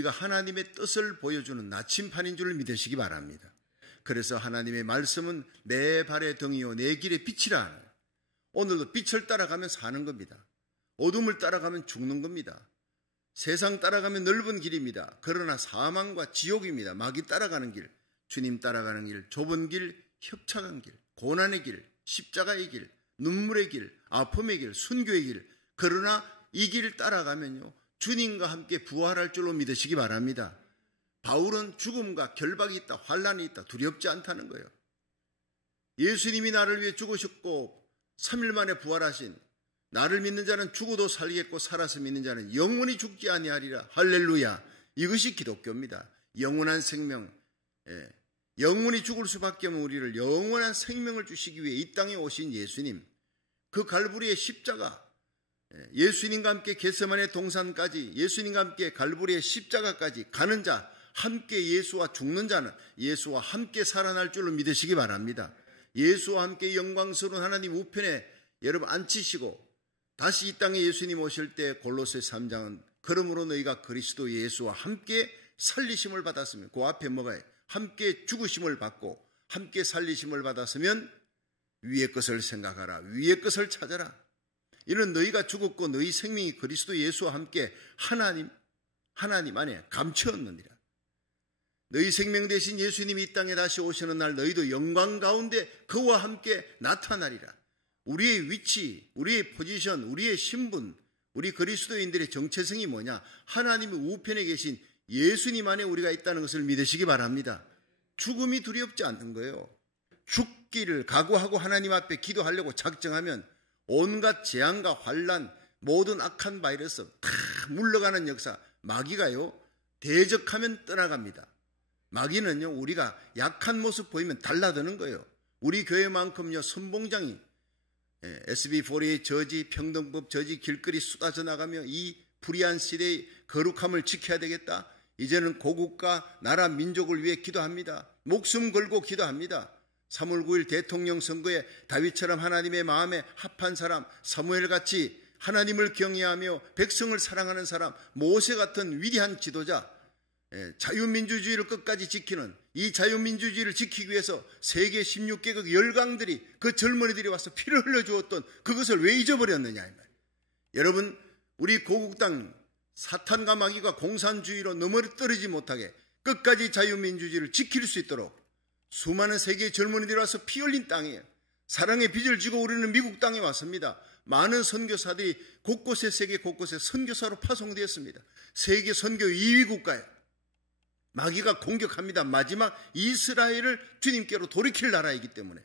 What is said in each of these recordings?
우리가 하나님의 뜻을 보여주는 나침판인 줄 믿으시기 바랍니다. 그래서 하나님의 말씀은 내 발의 등이요 내 길의 빛이라. 오늘도 빛을 따라가면 사는 겁니다. 어둠을 따라가면 죽는 겁니다. 세상 따라가면 넓은 길입니다. 그러나 사망과 지옥입니다. 마귀 따라가는 길, 주님 따라가는 길, 좁은 길, 협착한 길, 고난의 길, 십자가의 길, 눈물의 길, 아픔의 길, 순교의 길. 그러나 이 길 따라가면요, 주님과 함께 부활할 줄로 믿으시기 바랍니다. 바울은 죽음과 결박이 있다, 환난이 있다, 두렵지 않다는 거예요. 예수님이 나를 위해 죽으셨고 3일 만에 부활하신, 나를 믿는 자는 죽어도 살겠고 살아서 믿는 자는 영원히 죽지 아니하리라. 할렐루야. 이것이 기독교입니다. 영원한 생명, 영원히 죽을 수밖에 없는 우리를 영원한 생명을 주시기 위해 이 땅에 오신 예수님, 그 갈보리의 십자가, 예수님과 함께 겟세마네 동산까지, 예수님과 함께 갈보리의 십자가까지 가는 자, 함께 예수와 죽는 자는 예수와 함께 살아날 줄로 믿으시기 바랍니다. 예수와 함께 영광스러운 하나님 우편에 여러분 앉히시고 다시 이 땅에 예수님 오실 때 골로새 3장은 그러므로 너희가 그리스도 예수와 함께 살리심을 받았으면, 그 앞에 뭐가 해요? 함께 죽으심을 받고 함께 살리심을 받았으면 위의 것을 생각하라. 위의 것을 찾아라. 이는 너희가 죽었고 너희 생명이 그리스도 예수와 함께 하나님 안에 감추었느니라. 너희 생명 대신 예수님이 이 땅에 다시 오시는 날 너희도 영광 가운데 그와 함께 나타나리라. 우리의 위치, 우리의 포지션, 우리의 신분, 우리 그리스도인들의 정체성이 뭐냐? 하나님의 우편에 계신 예수님 안에 우리가 있다는 것을 믿으시기 바랍니다. 죽음이 두렵지 않는 거예요. 죽기를 각오하고 하나님 앞에 기도하려고 작정하면 온갖 재앙과 환난, 모든 악한 바이러스 다 물러가는 역사, 마귀가요 대적하면 떠나갑니다. 마귀는요 우리가 약한 모습 보이면 달라드는 거예요. 우리 교회만큼요 선봉장이 SB48 저지, 평등법 저지, 길거리 쏟아져 나가며 이 불의한 시대의 거룩함을 지켜야 되겠다. 이제는 고국가 나라 민족을 위해 기도합니다. 목숨 걸고 기도합니다. 3월 9일 대통령 선거에 다윗처럼 하나님의 마음에 합한 사람, 사무엘같이 하나님을 경외하며 백성을 사랑하는 사람, 모세 같은 위대한 지도자, 자유민주주의를 끝까지 지키는, 이 자유민주주의를 지키기 위해서 세계 16개국 열강들이, 그 젊은이들이 와서 피를 흘려주었던 그것을 왜 잊어버렸느냐 이 말. 여러분, 우리 고국당 사탄과 마귀가 공산주의로 넘어떨어지지 못하게 끝까지 자유민주주의를 지킬 수 있도록 수많은 세계 젊은이들이 와서 피 흘린 땅이에요. 사랑의 빚을 지고 우리는 미국 땅에 왔습니다. 많은 선교사들이 곳곳에, 세계 곳곳에 선교사로 파송되었습니다. 세계 선교 2위 국가예요. 마귀가 공격합니다. 마지막 이스라엘을 주님께로 돌이킬 나라이기 때문에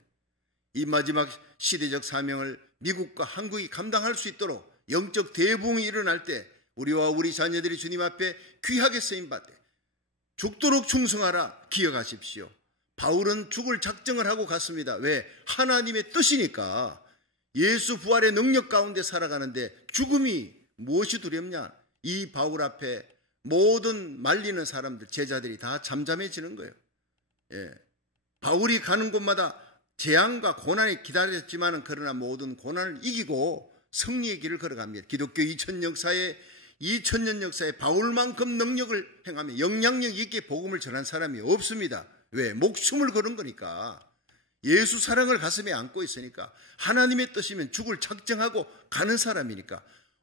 이 마지막 시대적 사명을 미국과 한국이 감당할 수 있도록 영적 대붕이 일어날 때 우리와 우리 자녀들이 주님 앞에 귀하게 쓰임받되 죽도록 충성하라 기억하십시오. 바울은 죽을 작정을 하고 갔습니다. 왜? 하나님의 뜻이니까. 예수 부활의 능력 가운데 살아가는데 죽음이 무엇이 두렵냐? 이 바울 앞에 모든 말리는 사람들, 제자들이 다 잠잠해지는 거예요. 바울이 가는 곳마다 재앙과 고난이 기다렸지만 그러나 모든 고난을 이기고 승리의 길을 걸어갑니다. 기독교 2000년 역사에 바울만큼 능력을 행하며 영향력 있게 복음을 전한 사람이 없습니다. 왜? 목숨을 걸은 거니까. 예수 사랑을 가슴에 안고 있으니까. 하나님의 뜻이면 죽을 작정하고 가는 사람이니까.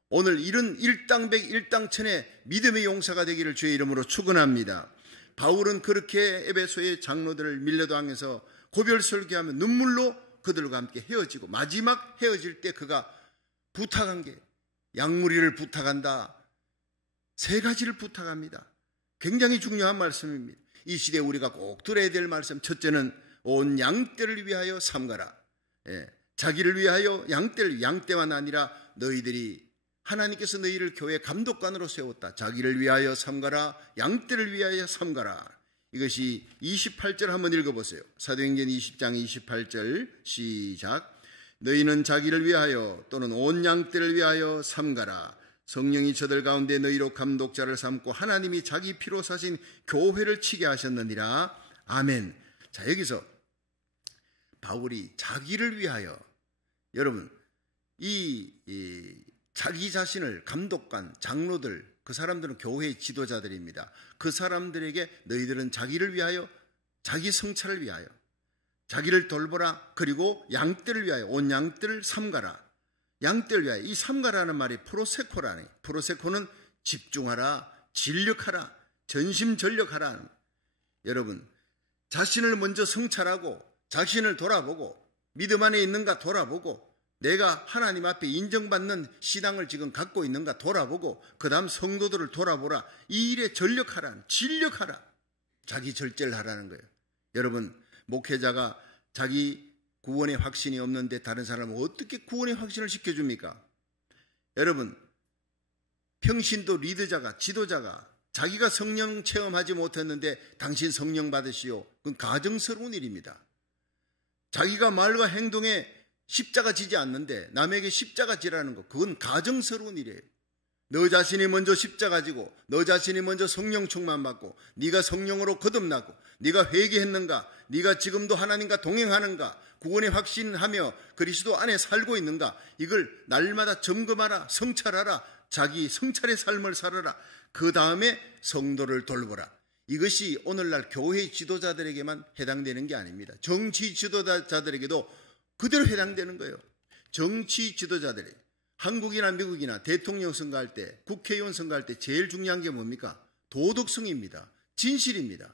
오늘 이런 일당백 일당천의 믿음의 용사가 되기를 주의 이름으로 축원합니다. 바울은 그렇게 에베소의 장로들을 밀려당해서 고별 설교하며 눈물로 그들과 함께 헤어지고 마지막 헤어질 때 그가 부탁한 게 양무리를 부탁한다. 3가지를 부탁합니다. 굉장히 중요한 말씀입니다. 이 시대에 우리가 꼭 들어야 될 말씀. 첫째는 온 양떼를 위하여 삼가라. 자기를 위하여 양떼만 아니라 너희들이 하나님께서 너희를 교회 감독관으로 세웠다. 자기를 위하여 삼가라. 양떼를 위하여 삼가라. 이것이 28절 한번 읽어보세요. 사도행전 20장 28절 시작. 너희는 자기를 위하여 또는 온 양떼를 위하여 삼가라. 성령이 저들 가운데 너희로 감독자를 삼고 하나님이 자기 피로 사신 교회를 치게 하셨느니라. 아멘. 자, 여기서 바울이 자기를 위하여, 여러분 이 자기 자신을 감독관, 장로들, 그 사람들은 교회의 지도자들입니다. 그 사람들에게 너희들은 자기를 위하여, 자기 성찰을 위하여, 자기를 돌보라. 그리고 양떼를 위하여 온 양떼를 삼가라. 양떼를 위하여. 이 삼가라는 말이 프로세코라니. 프로세코는 집중하라, 진력하라, 전심전력하라. 여러분, 자신을 먼저 성찰하고 자신을 돌아보고 믿음 안에 있는가 돌아보고 내가 하나님 앞에 인정받는 신앙을 지금 갖고 있는가 돌아보고 그 다음 성도들을 돌아보라. 이 일에 전력하라, 진력하라. 자기 절제를 하라는 거예요. 여러분, 목회자가 자기 구원의 확신이 없는데 다른 사람은 어떻게 구원의 확신을 시켜줍니까? 여러분, 평신도 리더자가, 지도자가 자기가 성령 체험하지 못했는데 당신 성령 받으시오. 그건 가증스러운 일입니다. 자기가 말과 행동에 십자가 지지 않는데 남에게 십자가 지라는 것, 그건 가증스러운 일이에요. 너 자신이 먼저 십자가 지고 너 자신이 먼저 성령 충만 받고 네가 성령으로 거듭나고 네가 회개했는가, 네가 지금도 하나님과 동행하는가, 구원의 확신하며 그리스도 안에 살고 있는가, 이걸 날마다 점검하라, 성찰하라. 자기 성찰의 삶을 살아라. 그 다음에 성도를 돌보라. 이것이 오늘날 교회 지도자들에게만 해당되는 게 아닙니다. 정치 지도자들에게도 그대로 해당되는 거예요. 정치 지도자들이 한국이나 미국이나 대통령 선거할 때, 국회의원 선거할 때 제일 중요한 게 뭡니까? 도덕성입니다. 진실입니다.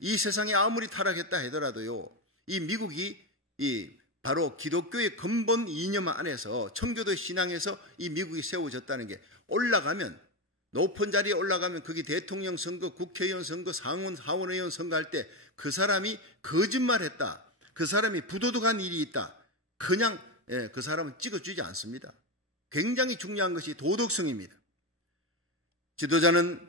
이 세상에 아무리 타락했다 하더라도요, 이 미국이 바로 기독교의 근본 이념 안에서 청교도 신앙에서 이 미국이 세워졌다는 게, 올라가면 높은 자리에 올라가면 거기 대통령 선거, 국회의원 선거, 상원, 하원의원 선거할 때 그 사람이 거짓말했다, 그 사람이 부도덕한 일이 있다, 그냥 그 사람은 찍어주지 않습니다. 굉장히 중요한 것이 도덕성입니다. 지도자는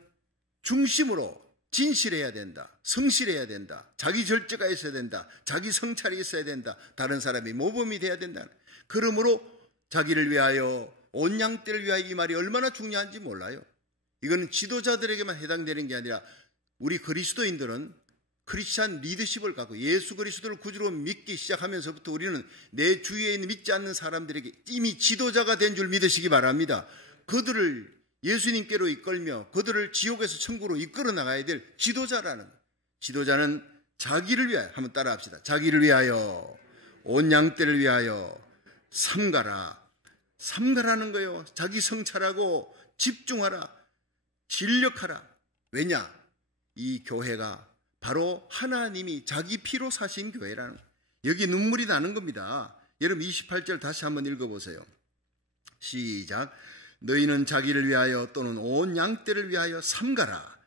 중심으로 진실해야 된다, 성실해야 된다, 자기 절제가 있어야 된다, 자기 성찰이 있어야 된다, 다른 사람이 모범이 돼야 된다. 그러므로 자기를 위하여, 온 양떼를 위하여, 이 말이 얼마나 중요한지 몰라요. 이거는 지도자들에게만 해당되는 게 아니라 우리 그리스도인들은 크리스찬 리더십을 갖고 예수 그리스도를 구주로 믿기 시작하면서부터 우리는 내 주위에 있는 믿지 않는 사람들에게 이미 지도자가 된 줄 믿으시기 바랍니다. 그들을 예수님께로 이끌며 그들을 지옥에서 천국으로 이끌어 나가야 될 지도자라는, 지도자는 자기를 위하여, 한번 따라합시다. 자기를 위하여, 온 양떼를 위하여 삼가라. 삼가라는 거예요. 자기 성찰하고 집중하라, 진력하라. 왜냐? 이 교회가 바로 하나님이 자기 피로 사신 교회라는, 여기 눈물이 나는 겁니다. 여러분 28절 다시 한번 읽어보세요. 시작. 너희는 자기를 위하여 또는 온 양떼를 위하여 삼가라.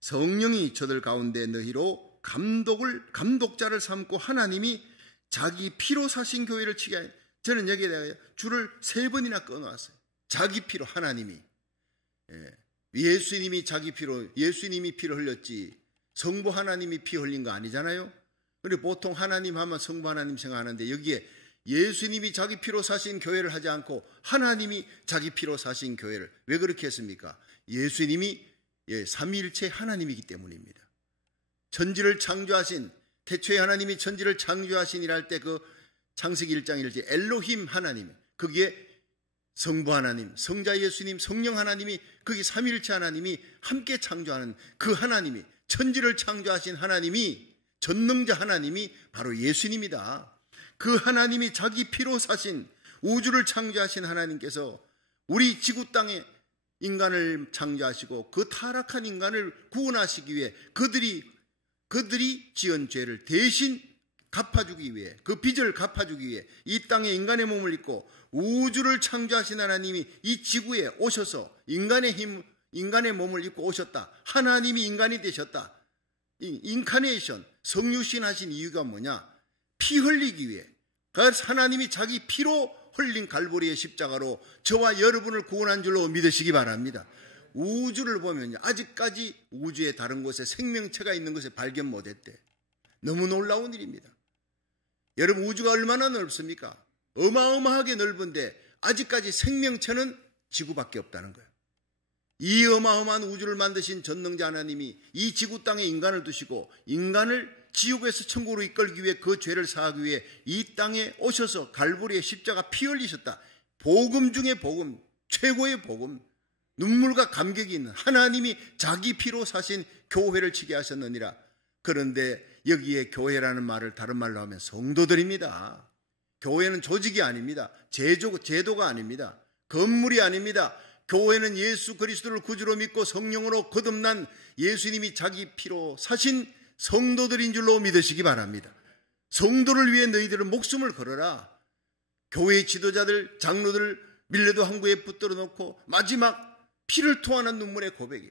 성령이 저들 가운데 너희로 감독자를 삼고 하나님이 자기 피로 사신 교회를 치게 하여. 저는 여기에 대하여 줄을 3번이나 끊어왔어요. 자기 피로, 하나님이. 예수님이 자기 피로, 예수님이 피를 흘렸지 성부 하나님이 피 흘린 거 아니잖아요. 그리고 보통 하나님 하면 성부 하나님 생각하는데 여기에 예수님이 자기 피로 사신 교회를 하지 않고 하나님이 자기 피로 사신 교회를 왜 그렇게 했습니까? 예수님이 삼위일체 하나님이기 때문입니다. 천지를 창조하신, 태초에 하나님이 천지를 창조하신이라 할 때 그 창세기 1장 1절 엘로힘 하나님, 거기에 성부 하나님, 성자 예수님, 성령 하나님이, 거기 삼위일체 하나님이 함께 창조하는 그 하나님이, 천지를 창조하신 하나님이, 전능자 하나님이 바로 예수님이다. 그 하나님이 자기 피로 사신, 우주를 창조하신 하나님께서 우리 지구 땅에 인간을 창조하시고 그 타락한 인간을 구원하시기 위해 그들이 지은 죄를 대신 갚아주기 위해, 그 빚을 갚아주기 위해 이 땅에 인간의 몸을 입고 우주를 창조하신 하나님이 이 지구에 오셔서 인간의 몸을 입고 오셨다. 하나님이 인간이 되셨다. 인카네이션, 성육신 하신 이유가 뭐냐? 피 흘리기 위해. 그래서 하나님이 자기 피로 흘린 갈보리의 십자가로 저와 여러분을 구원한 줄로 믿으시기 바랍니다. 우주를 보면 아직까지 우주의 다른 곳에 생명체가 있는 것을 발견 못했대. 너무 놀라운 일입니다. 여러분, 우주가 얼마나 넓습니까? 어마어마하게 넓은데 아직까지 생명체는 지구밖에 없다는 거예요. 이 어마어마한 우주를 만드신 전능자 하나님이 이 지구 땅에 인간을 두시고 인간을 지옥에서 천국으로 이끌기 위해 그 죄를 사하기 위해 이 땅에 오셔서 갈보리의 십자가 피 흘리셨다. 복음 중에 복음, 최고의 복음. 눈물과 감격이 있는 하나님이 자기 피로 사신 교회를 지게 하셨느니라. 그런데 여기에 교회라는 말을 다른 말로 하면 성도들입니다. 교회는 조직이 아닙니다. 제도가 아닙니다. 건물이 아닙니다. 교회는 예수 그리스도를 구주로 믿고 성령으로 거듭난 예수님이 자기 피로 사신 성도들인 줄로 믿으시기 바랍니다. 성도를 위해 너희들은 목숨을 걸어라. 교회의 지도자들, 장로들 밀레도 항구에 붙들어 놓고 마지막 피를 토하는 눈물의 고백이,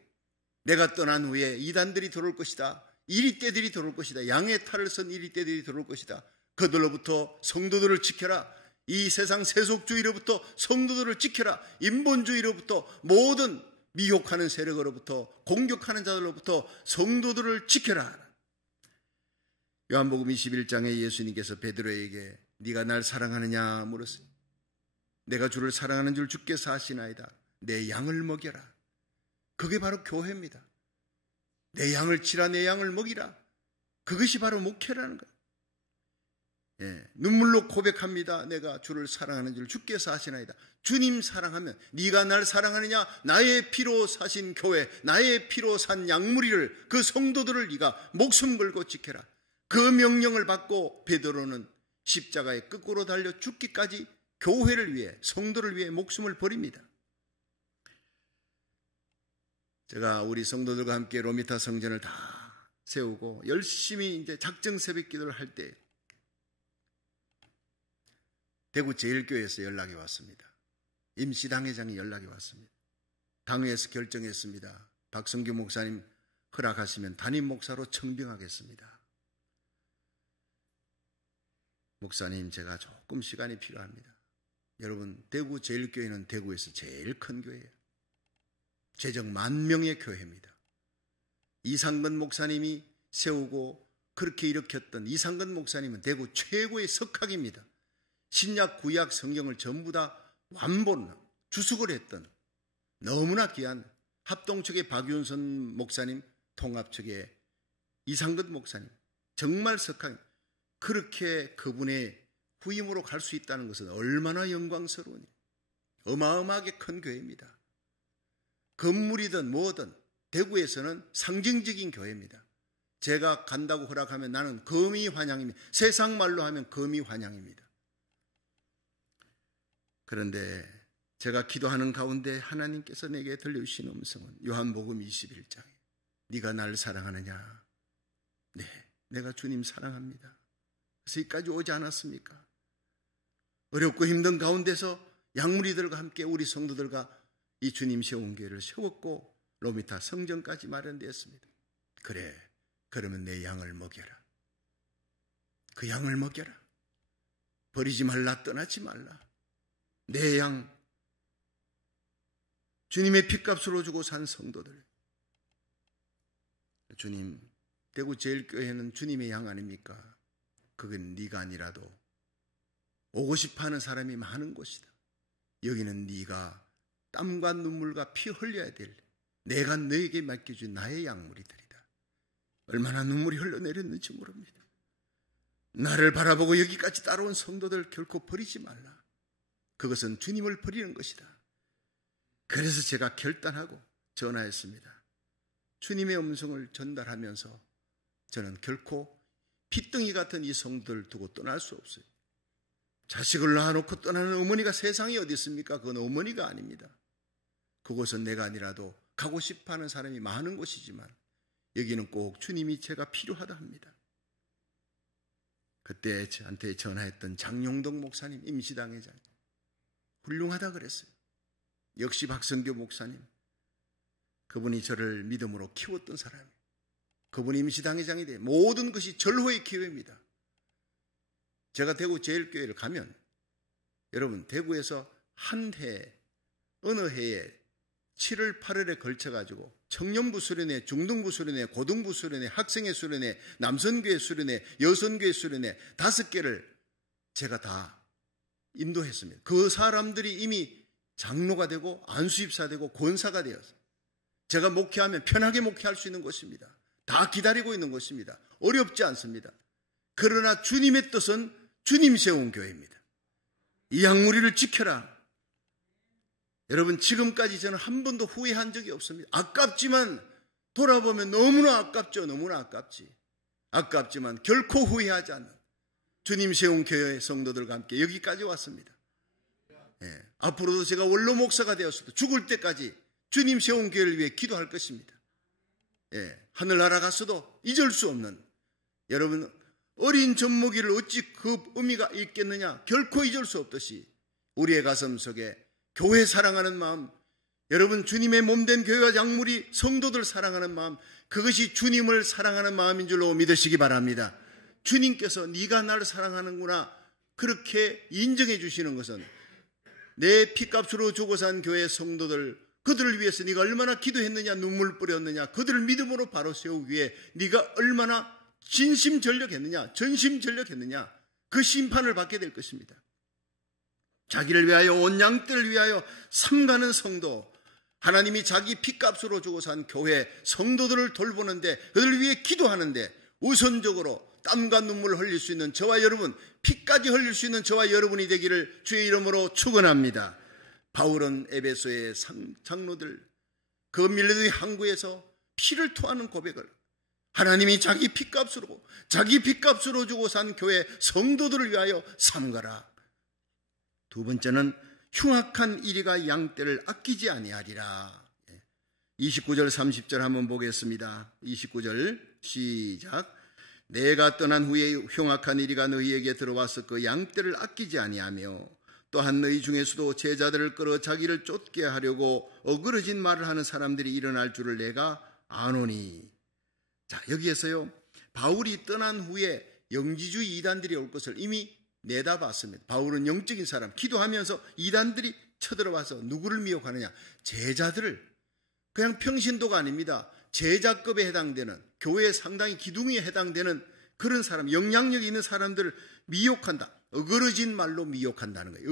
내가 떠난 후에 이단들이 들어올 것이다. 이리떼들이 들어올 것이다. 양의 탈을 쓴 이리떼들이 들어올 것이다. 그들로부터 성도들을 지켜라. 이 세상 세속주의로부터 성도들을 지켜라. 인본주의로부터 모든 미혹하는 세력으로부터 공격하는 자들로부터 성도들을 지켜라. 요한복음 21장에 예수님께서 베드로에게 네가 날 사랑하느냐 물었어요. 내가 주를 사랑하는 줄 주께서 아시나이다. 내 양을 먹여라. 그게 바로 교회입니다. 내 양을 치라, 내 양을 먹이라. 그것이 바로 목회라는 거예요. 눈물로 고백합니다. 내가 주를 사랑하는 줄 주께서 아시나이다. 주님 사랑하면 네가 날 사랑하느냐? 나의 피로 사신 교회, 나의 피로 산 양무리를, 그 성도들을 네가 목숨 걸고 지켜라. 그 명령을 받고 베드로는 십자가에 거꾸로 달려 죽기까지 교회를 위해, 성도를 위해 목숨을 버립니다. 제가 우리 성도들과 함께 로미타 성전을 다 세우고 열심히 이제 작정 새벽 기도를 할 때 대구 제일교회에서 연락이 왔습니다. 임시당회장이 연락이 왔습니다. 당회에서 결정했습니다. 박성규 목사님 허락하시면 담임 목사로 청빙하겠습니다. 목사님, 제가 조금 시간이 필요합니다. 여러분, 대구 제일교회는 대구에서 제일 큰 교회예요. 재정 10,000명의 교회입니다. 이상근 목사님이 세우고 그렇게 일으켰던 이상근 목사님은 대구 최고의 석학입니다. 신약 구약 성경을 전부 다 완본 주석을 했던 너무나 귀한 합동 측의 박윤선 목사님, 통합 측의 이상근 목사님, 정말 석학. 그렇게 그분의 후임으로 갈 수 있다는 것은 얼마나 영광스러우니. 어마어마하게 큰 교회입니다. 건물이든 뭐든 대구에서는 상징적인 교회입니다. 제가 간다고 허락하면 나는 거미 환영입니다. 세상 말로 하면 거미 환영입니다. 그런데 제가 기도하는 가운데 하나님께서 내게 들려주신 음성은 요한복음 21장에 네가 날 사랑하느냐? 네, 내가 주님 사랑합니다. 그래서 여기까지 오지 않았습니까? 어렵고 힘든 가운데서 양무리들과 함께 우리 성도들과 이 주님 세운 교회를 세웠고 로미타 성전까지 마련되었습니다. 그래, 그러면 내 양을 먹여라. 그 양을 먹여라. 버리지 말라, 떠나지 말라. 내 양, 주님의 핏값으로 주고 산 성도들. 주님, 대구 제일교회는 주님의 양 아닙니까? 그건 네가 아니라도 오고 싶어하는 사람이 많은 곳이다. 여기는 네가 땀과 눈물과 피 흘려야 될, 내가 너에게 맡겨준 나의 양무리들이다. 얼마나 눈물이 흘러내렸는지 모릅니다. 나를 바라보고 여기까지 따라온 성도들 결코 버리지 말라. 그것은 주님을 버리는 것이다. 그래서 제가 결단하고 전화했습니다. 주님의 음성을 전달하면서 저는 결코 핏덩이 같은 이 성도를 두고 떠날 수 없어요. 자식을 낳아놓고 떠나는 어머니가 세상에 어디 있습니까? 그건 어머니가 아닙니다. 그곳은 내가 아니라도 가고 싶어하는 사람이 많은 곳이지만 여기는 꼭 주님이 제가 필요하다 합니다. 그때 저한테 전화했던 장용덕 목사님, 임시당회장, 훌륭하다 그랬어요. 역시 박성교 목사님, 그분이 저를 믿음으로 키웠던 사람이에요. 그분이 임시당회장이 돼 모든 것이 절호의 기회입니다. 제가 대구 제일교회를 가면 여러분, 대구에서 한 해, 어느 해에 7월 8월에 걸쳐가지고 청년부 수련회, 중등부 수련회, 고등부 수련회, 학생회 수련회, 남선교회 수련회, 여선교회 수련회 5개를 제가 다 인도했습니다. 그 사람들이 이미 장로가 되고 안수입사 되고 권사가 되어서 제가 목회하면 편하게 목회할 수 있는 것입니다. 다 기다리고 있는 것입니다. 어렵지 않습니다. 그러나 주님의 뜻은 주님 세운 교회입니다. 이 양무리를 지켜라. 여러분, 지금까지 저는 한 번도 후회한 적이 없습니다. 아깝지만 돌아보면 너무나 아깝죠. 너무나 아깝지. 아깝지만 결코 후회하지 않는 주님 세운 교회 성도들과 함께 여기까지 왔습니다. 앞으로도 제가 원로 목사가 되었어도 죽을 때까지 주님 세운 교회를 위해 기도할 것입니다. 하늘나라 갔어도 잊을 수 없는, 여러분, 어린 젖먹이를 어찌 그 의미가 있겠느냐, 결코 잊을 수 없듯이 우리의 가슴 속에 교회 사랑하는 마음, 여러분, 주님의 몸된 교회와 약물이 성도들 사랑하는 마음, 그것이 주님을 사랑하는 마음인 줄로 믿으시기 바랍니다. 주님께서 네가 나를 사랑하는구나 그렇게 인정해 주시는 것은 내 피값으로 주고 산 교회 성도들, 그들을 위해서 네가 얼마나 기도했느냐, 눈물 뿌렸느냐, 그들을 믿음으로 바로 세우기 위해 네가 얼마나 진심전력했느냐, 전심전력했느냐, 그 심판을 받게 될 것입니다. 자기를 위하여, 온 양떼를 위하여 삼가는 성도, 하나님이 자기 피값으로 주고 산 교회 성도들을 돌보는데, 그들을 위해 기도하는데 우선적으로 땀과 눈물을 흘릴 수 있는 저와 여러분, 피까지 흘릴 수 있는 저와 여러분이 되기를 주의 이름으로 축원합니다. 바울은 에베소의 장로들, 그 밀레도의 항구에서 피를 토하는 고백을, 하나님이 자기 피값으로 주고 산 교회 성도들을 위하여 삼가라. 두 번째는 흉악한 이리가 양떼를 아끼지 아니하리라. 29절 30절 한번 보겠습니다. 29절 시작. 내가 떠난 후에 흉악한 이리가 너희에게 들어와서 그 양떼를 아끼지 아니하며, 또한 너희 중에서도 제자들을 끌어 자기를 쫓게 하려고 어그러진 말을 하는 사람들이 일어날 줄을 내가 아노니. 자, 여기에서요, 바울이 떠난 후에 영지주의 이단들이 올 것을 이미 내다봤습니다. 바울은 영적인 사람, 기도하면서 이단들이 쳐들어와서 누구를 미혹하느냐? 제자들을. 그냥 평신도가 아닙니다. 제자급에 해당되는, 교회에 상당히 기둥에 해당되는 그런 사람, 영향력 있는 사람들을 미혹한다. 어그러진 말로 미혹한다는 거예요.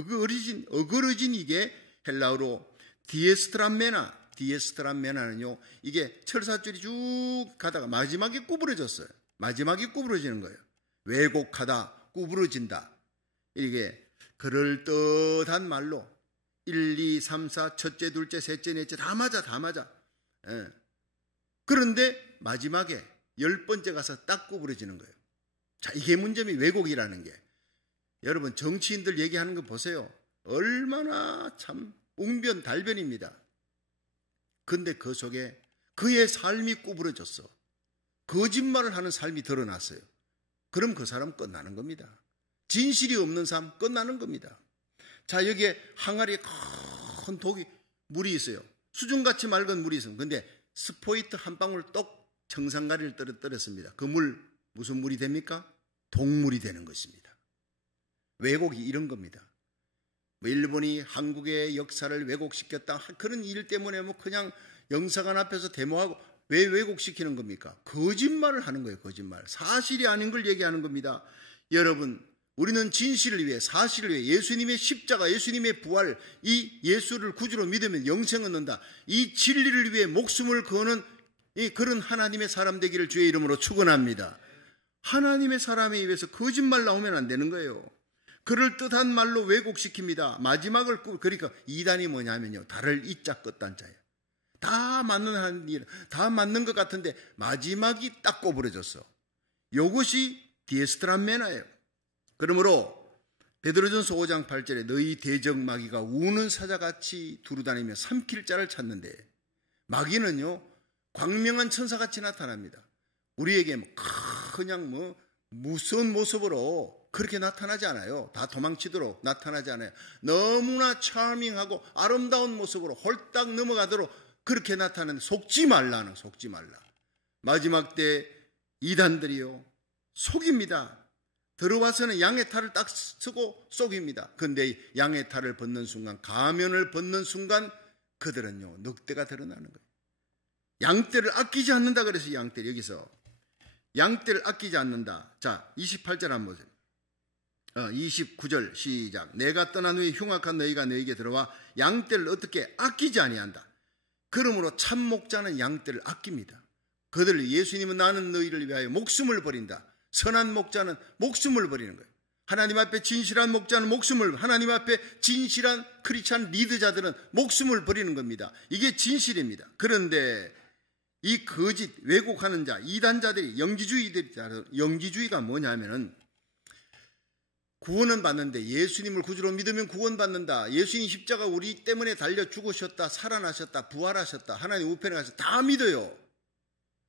어그러진 이게 헬라어로 디에스트람메나는요, 이게 철사줄이 쭉 가다가 마지막에 구부러졌어요. 마지막에 구부러지는 거예요. 왜곡하다, 구부러진다. 이게 그럴듯한 말로 1, 2, 3, 4, 첫째, 둘째, 셋째, 넷째 다 맞아. 그런데 마지막에 10번째 가서 딱 구부러지는 거예요. 자, 이게 문제면 왜곡이라는 게. 여러분, 정치인들 얘기하는 거 보세요. 얼마나 참 웅변달변입니다. 근데 그 속에 그의 삶이 구부러졌어. 거짓말을 하는 삶이 드러났어요. 그럼 그 사람 끝나는 겁니다. 진실이 없는 삶 끝나는 겁니다. 자, 여기에 항아리에 큰 물이 있어요. 수중같이 맑은 물이 있어요. 근데 스포이트 한 방울 똑 정상가리를 떨어뜨렸습니다. 그 물, 무슨 물이 됩니까? 동물이 되는 것입니다. 왜곡이 이런 겁니다. 일본이 한국의 역사를 왜곡시켰다, 그런 일 때문에 그냥 영사관 앞에서 데모하고, 왜 왜곡시키는 겁니까? 거짓말을 하는 거예요. 거짓말. 사실이 아닌 걸 얘기하는 겁니다. 여러분, 우리는 진실을 위해, 사실을 위해, 예수님의 십자가, 예수님의 부활, 이 예수를 구주로 믿으면 영생 얻는다, 이 진리를 위해 목숨을 거는 그런 하나님의 사람 되기를 주의 이름으로 축원합니다. 하나님의 사람에 의해서 거짓말 나오면 안 되는 거예요. 그럴듯한 말로 왜곡시킵니다. 마지막을, 그러니까 이단이 뭐냐면요, 달을 이자 끝단 자예요. 다 맞는 것 같은데 마지막이 딱 꼬부러졌어. 이것이 디에스트람메나예요. 그러므로 베드로전서 5장 8절에 너희 대적 마귀가 우는 사자같이 두루다니며 삼킬 자를 찾는데, 마귀는요 광명한 천사같이 나타납니다. 우리에게 그냥 무서운 모습으로 그렇게 나타나지 않아요. 다 도망치도록 나타나지 않아요. 너무나 차밍하고 아름다운 모습으로 홀딱 넘어가도록 그렇게 나타나는, 속지 말라. 마지막 때 이단들이요 속입니다. 들어와서는 양의 탈을 딱 쓰고 속입니다. 그런데 양의 탈을 벗는 순간, 가면을 벗는 순간 그들은요 늑대가 드러나는 거예요. 양떼를 아끼지 않는다 그래서 양떼, 여기서 양떼를 아끼지 않는다. 자, 28절 한번 보세요. 29절 시작. 내가 떠난 후에 흉악한 너희가 너희에게 들어와 양떼를 어떻게 아끼지 아니한다. 그러므로 참 목자는 양떼를 아낍니다. 그들을, 예수님은 나는 너희를 위하여 목숨을 버린다. 선한 목자는 목숨을 버리는 거예요. 하나님 앞에 진실한 목자는 목숨을, 하나님 앞에 진실한 크리스찬 리더자들은 목숨을 버리는 겁니다. 이게 진실입니다. 그런데 이 거짓 왜곡하는 자, 이단자들이, 영지주의가 뭐냐면은 구원은 받는데, 예수님을 구주로 믿으면 구원받는다, 예수님 십자가 우리 때문에 달려 죽으셨다, 살아나셨다, 부활하셨다, 하나님 우편에 가서 다 믿어요.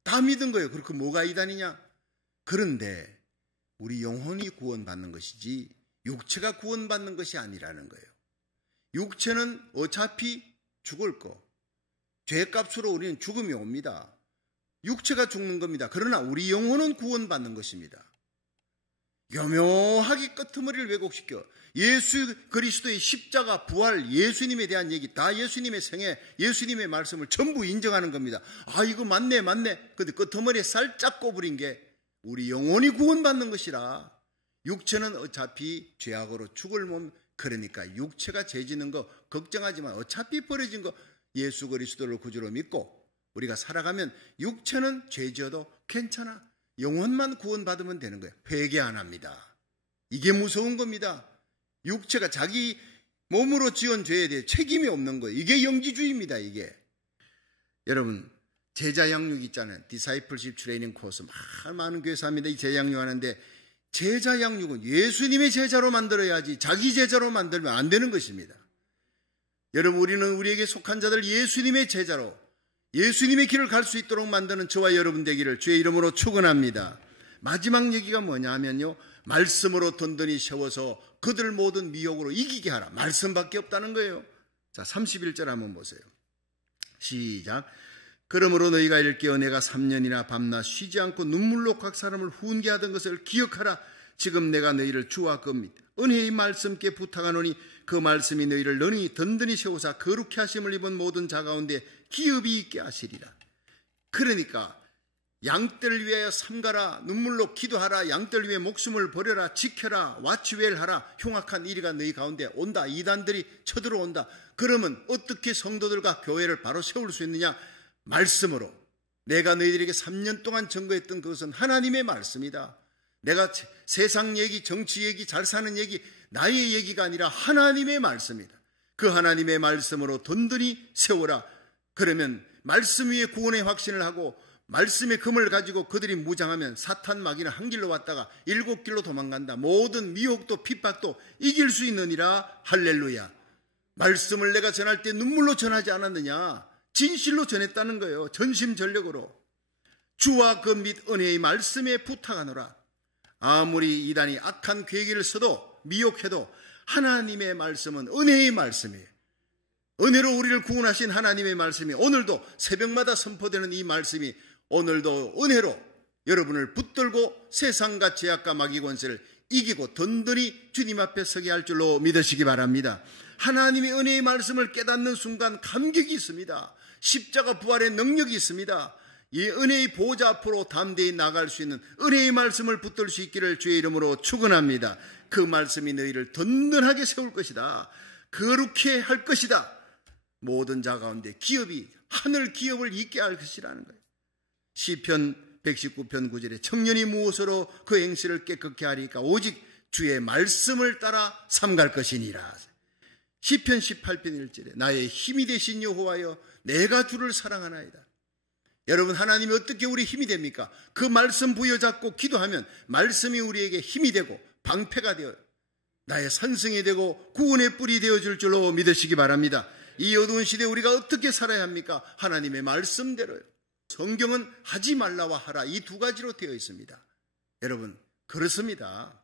다 믿은 거예요. 그렇게 뭐가 이단이냐? 그런데 우리 영혼이 구원받는 것이지 육체가 구원받는 것이 아니라는 거예요. 육체는 어차피 죽을 거, 죄값으로 우리는 죽음이 옵니다. 육체가 죽는 겁니다. 그러나 우리 영혼은 구원받는 것입니다. 교묘하게 끄트머리를 왜곡시켜 예수 그리스도의 십자가, 부활, 예수님에 대한 얘기, 다 예수님의 생애, 예수님의 말씀을 전부 인정하는 겁니다. 아, 이거 맞네. 근데 끄트머리에 살짝 꼬부린 게 우리 영혼이 구원받는 것이라, 육체는 어차피 죄악으로 죽을 몸, 그러니까 육체가 죄지는 거 걱정하지만 어차피 버려진 거 예수 그리스도를 구주로 믿고 우리가 살아가면 육체는 죄지어도 괜찮아. 영혼만 구원받으면 되는 거예요. 회개 안 합니다. 이게 무서운 겁니다. 육체가 자기 몸으로 지은 죄에 대해 책임이 없는 거예요. 이게 영지주의입니다. 이게. 여러분, 제자 양육 있잖아요. 디사이플십 트레이닝 코스 많은 교회에서 합니다. 이 제자 양육 하는데, 제자 양육은 예수님의 제자로 만들어야지 자기 제자로 만들면 안 되는 것입니다. 여러분, 우리는 우리에게 속한 자들 예수님의 제자로, 예수님의 길을 갈 수 있도록 만드는 저와 여러분 되기를 주의 이름으로 축원합니다. 마지막 얘기가 뭐냐 하면요, 말씀으로 든든히 세워서 그들 모든 미혹으로 이기게 하라. 말씀밖에 없다는 거예요. 자, 31절 한번 보세요. 시작. 그러므로 너희가 일깨어 내가 3년이나 밤낮 쉬지 않고 눈물로 각 사람을 훈계하던 것을 기억하라. 지금 내가 너희를 주와 그 은혜의 말씀께 부탁하노니 그 말씀이 너희를 너희 든든히 세우사 거룩히 하심을 입은 모든 자 가운데 기업이 있게 하시리라. 그러니까 양떼를 위하여 삼가라, 눈물로 기도하라, 양떼를 위해 목숨을 버려라, 지켜라, 와치웰하라. 흉악한 이리가 너희 가운데 온다. 이단들이 쳐들어온다. 그러면 어떻게 성도들과 교회를 바로 세울 수 있느냐? 말씀으로. 내가 너희들에게 3년 동안 증거했던 그것은 하나님의 말씀이다. 내가 세상 얘기, 정치 얘기, 잘 사는 얘기, 나의 얘기가 아니라 하나님의 말씀이다. 그 하나님의 말씀으로 든든히 세워라. 그러면 말씀 위에 구원의 확신을 하고 말씀의 금을 가지고 그들이 무장하면 사탄 마귀는 한 길로 왔다가 7길로 도망간다. 모든 미혹도 핍박도 이길 수 있느니라. 할렐루야. 말씀을 내가 전할 때 눈물로 전하지 않았느냐? 진실로 전했다는 거예요. 전심전력으로. 주와 그 및 은혜의 말씀에 부탁하노라. 아무리 이단이 악한 계기를 써도 미혹해도 하나님의 말씀은 은혜의 말씀이에요. 은혜로 우리를 구원하신 하나님의 말씀이 오늘도 새벽마다 선포되는 이 말씀이 오늘도 은혜로 여러분을 붙들고 세상과 죄악과 마귀 권세를 이기고 든든히 주님 앞에 서게 할 줄로 믿으시기 바랍니다. 하나님의 은혜의 말씀을 깨닫는 순간 감격이 있습니다. 십자가 부활의 능력이 있습니다. 이 은혜의 보좌 앞으로 담대히 나갈 수 있는 은혜의 말씀을 붙들 수 있기를 주의 이름으로 축원합니다. 그 말씀이 너희를 든든하게 세울 것이다. 거룩해 할 것이다. 모든 자 가운데 기업이, 하늘 기업을 있게 할 것이라는 거예요. 시편 119편 9절에 청년이 무엇으로 그 행실을 깨끗게 하리까? 오직 주의 말씀을 따라 삼갈 것이니라. 시편 18편 1절에 나의 힘이 되신 여호와여 내가 주를 사랑하나이다. 여러분, 하나님이 어떻게 우리 힘이 됩니까? 그 말씀 부여잡고 기도하면 말씀이 우리에게 힘이 되고 방패가 되어 나의 산성이 되고 구원의 뿔이 되어줄 줄로 믿으시기 바랍니다. 이 어두운 시대에 우리가 어떻게 살아야 합니까? 하나님의 말씀대로요. 성경은 하지 말라와 하라, 이 두 가지로 되어 있습니다. 여러분, 그렇습니다.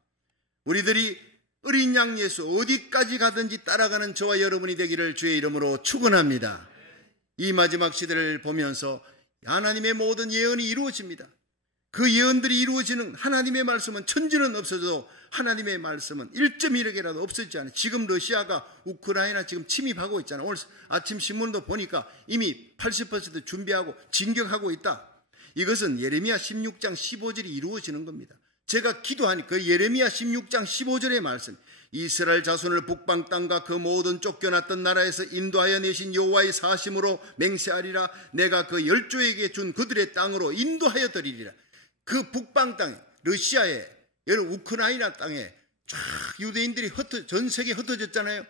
우리들이 어린 양 예수 어디까지 가든지 따라가는 저와 여러분이 되기를 주의 이름으로 축원합니다. 이 마지막 시대를 보면서 하나님의 모든 예언이 이루어집니다. 그 예언들이 이루어지는 하나님의 말씀은 천지는 없어져도 하나님의 말씀은 1.1억이라도 없어지지 않아요. 지금 러시아가 우크라이나 지금 침입하고 있잖아요. 오늘 아침 신문도 보니까 이미 80% 준비하고 진격하고 있다. 이것은 예레미야 16장 15절이 이루어지는 겁니다. 제가 기도하니 그 예레미야 16장 15절의 말씀, 이스라엘 자손을 북방 땅과 그 모든 쫓겨났던 나라에서 인도하여 내신 여호와의 사심으로 맹세하리라. 내가 그 열조에게 준 그들의 땅으로 인도하여 드리리라. 그 북방 땅에, 러시아에, 여러분 우크라이나 땅에 유대인들이 전 세계에 흩어졌잖아요.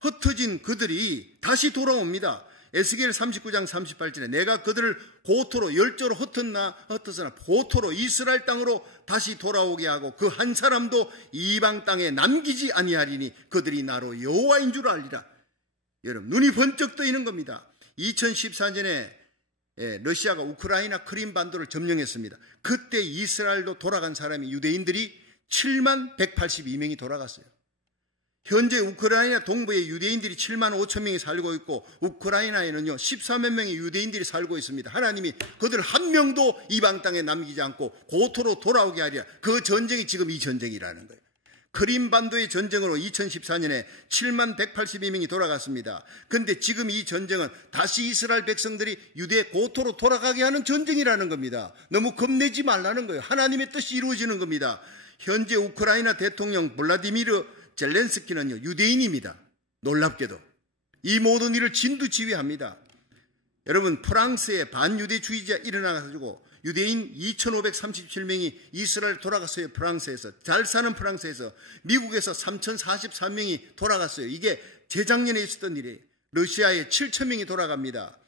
흩어진 그들이 다시 돌아옵니다. 에스겔 39장 38절에 내가 그들을 고토로 열조로 흩었으나 고토로 이스라엘 땅으로 다시 돌아오게 하고 그 한 사람도 이방 땅에 남기지 아니하리니 그들이 나로 여호와인 줄 알리라. 여러분, 눈이 번쩍 뜨이는 겁니다. 2014년에 러시아가 우크라이나 크림 반도를 점령했습니다. 그때 이스라엘로 돌아간 사람이 유대인들이 7만 182명이 돌아갔어요. 현재 우크라이나 동부에 유대인들이 7만 5천 명이 살고 있고 우크라이나에는요 14만 명의 유대인들이 살고 있습니다. 하나님이 그들 한 명도 이방 땅에 남기지 않고 고토로 돌아오게 하리라. 그 전쟁이 지금 이 전쟁이라는 거예요. 크림반도의 전쟁으로 2014년에 7만 182명이 돌아갔습니다. 그런데 지금 이 전쟁은 다시 이스라엘 백성들이 유대 고토로 돌아가게 하는 전쟁이라는 겁니다. 너무 겁내지 말라는 거예요. 하나님의 뜻이 이루어지는 겁니다. 현재 우크라이나 대통령 블라디미르 젤렌스키는요 유대인입니다. 놀랍게도 이 모든 일을 진두지휘합니다. 여러분, 프랑스에 반유대주의자 일어나가지고 유대인 2537명이 이스라엘 돌아갔어요. 프랑스에서, 잘 사는 프랑스에서. 미국에서 3043명이 돌아갔어요. 이게 재작년에 있었던 일이에요. 러시아에 7000명이 돌아갑니다.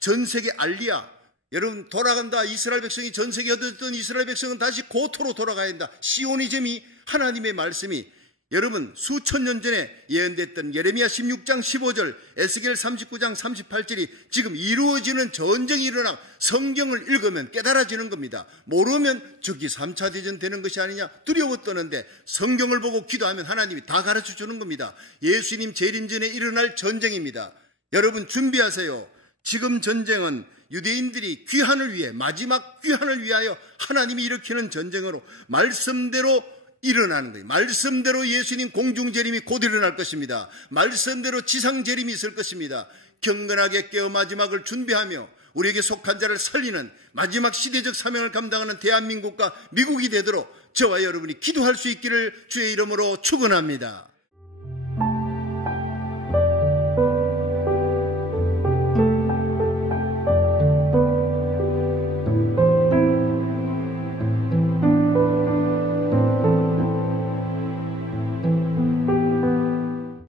전 세계 알리야, 여러분 돌아간다. 이스라엘 백성이 전 세계에 얻었던 이스라엘 백성은 다시 고토로 돌아가야 한다. 시오니즘이, 하나님의 말씀이 여러분 수천 년 전에 예언됐던 예레미야 16장 15절, 에스겔 39장 38절이 지금 이루어지는 전쟁이 일어나 성경을 읽으면 깨달아지는 겁니다. 모르면 저기 3차 대전 되는 것이 아니냐 두려워 떠는데 성경을 보고 기도하면 하나님이 다 가르쳐 주는 겁니다. 예수님 재림 전에 일어날 전쟁입니다. 여러분 준비하세요. 지금 전쟁은 유대인들이 귀환을 위해, 마지막 귀환을 위하여 하나님이 일으키는 전쟁으로 말씀대로 일어나는 거예요. 말씀대로 예수님 공중재림이 곧 일어날 것입니다. 말씀대로 지상재림이 있을 것입니다. 경건하게 깨어 마지막을 준비하며 우리에게 속한 자를 살리는 마지막 시대적 사명을 감당하는 대한민국과 미국이 되도록 저와 여러분이 기도할 수 있기를 주의 이름으로 축원합니다.